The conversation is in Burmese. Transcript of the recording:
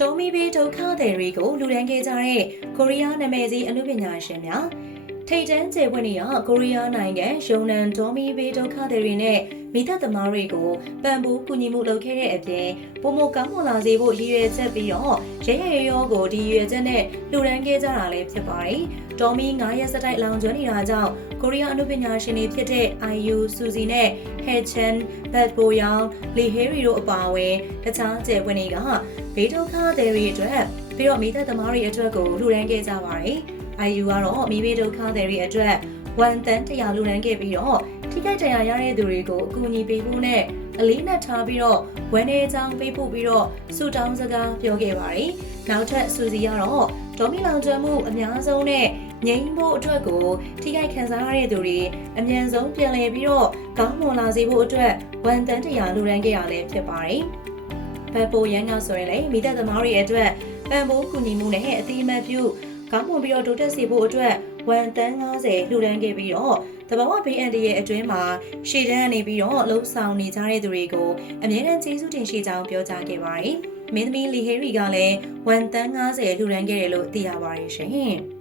တိုမီဘေးဒုက္ခသည်တွေကိုလူဒန်းခဲ့ကြတဲ့ကိုရီးယားနာမည်ကြီးအမှုပညာရှင်များ ထိတ်တန်းကျေပွင့်နေရကိုရီးယားနိုင်ငံရုံနန်ဒေါ်မီဘေးဒုက္ခသည်တွေနဲ့မိသက်သမားတွေကိုပံ့ပိုးကူညီမှုလုပ်ခဲ့တဲ့အပြင်ပုံမကောင်းမွန်လာစေဖို့ရည်ရွယ်ချက်ပြီးတော့ရဲရဲရောကိုဒီရည်ရွယ်ချက်နဲ့လူဒန်းခဲ့ကြတာလည်းဖြစ်ပါတယ်။ဒေါ်မီ9ရက်စတိုက်လောင်ကျွမ်းနေတာကြောင့်ကိုရီးယားအမှုပညာရှင်တွေဖြစ်တဲ့ IU စူဇီနဲ့ Hechan ဘတ်ဘိုယောင်လီဟေရီတို့အပါအဝင်တခြားကျေပွင့်တွေကဘေးဒုက္ခသည်တွေအတွက်ပြီးတော့မိသက်သမားတွေအတွက်ကိုလှူဒန်းခဲ့ကြပါတယ်။ IU ကတော့မိဘေးဒုက္ခသည်တွေအတွက်ဝန်တန်တရားလှူဒန်းခဲ့ပြီးတော့ထိခိုက်တရားရတဲ့သူတွေကိုအကူအညီပေးဖို့နဲ့အလေးနက်ထားပြီးတော့ဝမ်းနေချောင်းပေးဖို့ပြီးတော့ဆူတောင်းစကားပြောခဲ့ပါတယ်။နောက်ထပ်စူစီကတော့ဒေါ်မီလောင်ကျွမ်းမှုအများဆုံးနဲ့ငြိမ်းဖို့အတွက်ကိုထိခိုက်ခံစားရတဲ့သူတွေအမြန်ဆုံးပြန်လည်ပြီးတော့ကောင်းမွန်လာစေဖို့အတွက်ဝန်တန်တရားလှူဒန်းခဲ့ရလည်းဖြစ်ပါတယ်။ဘတ်ပိုရန်နောက်ဆိုရင်လည်းမိသက်သမားတွေအတွက်ပံ့ပိုးကူညီမှုနဲ့အတိအမှတ်ပြု ကောင်းမွန်ပြီးတော့တိုးတက်စေဖို့အတွက်ဝန်တန်း90လှူဒန်းခဲ့ပြီးတော့တဘာဝဘေးအန်တရဲ့အတွင်းမှာရှေ့တန်းကနေပြီးတော့လှုပ်ဆောင်နေကြတဲ့သူတွေကိုအမြဲတမ်းကျေးဇူးတင်ရှိကြောင်းပြောကြားခဲ့ပါတယ်။မင်းသမီးလီဟေရီကလည်းဝန်တန်း90လှူဒန်းခဲ့တယ်လို့သိရပါတယ်ရှင်။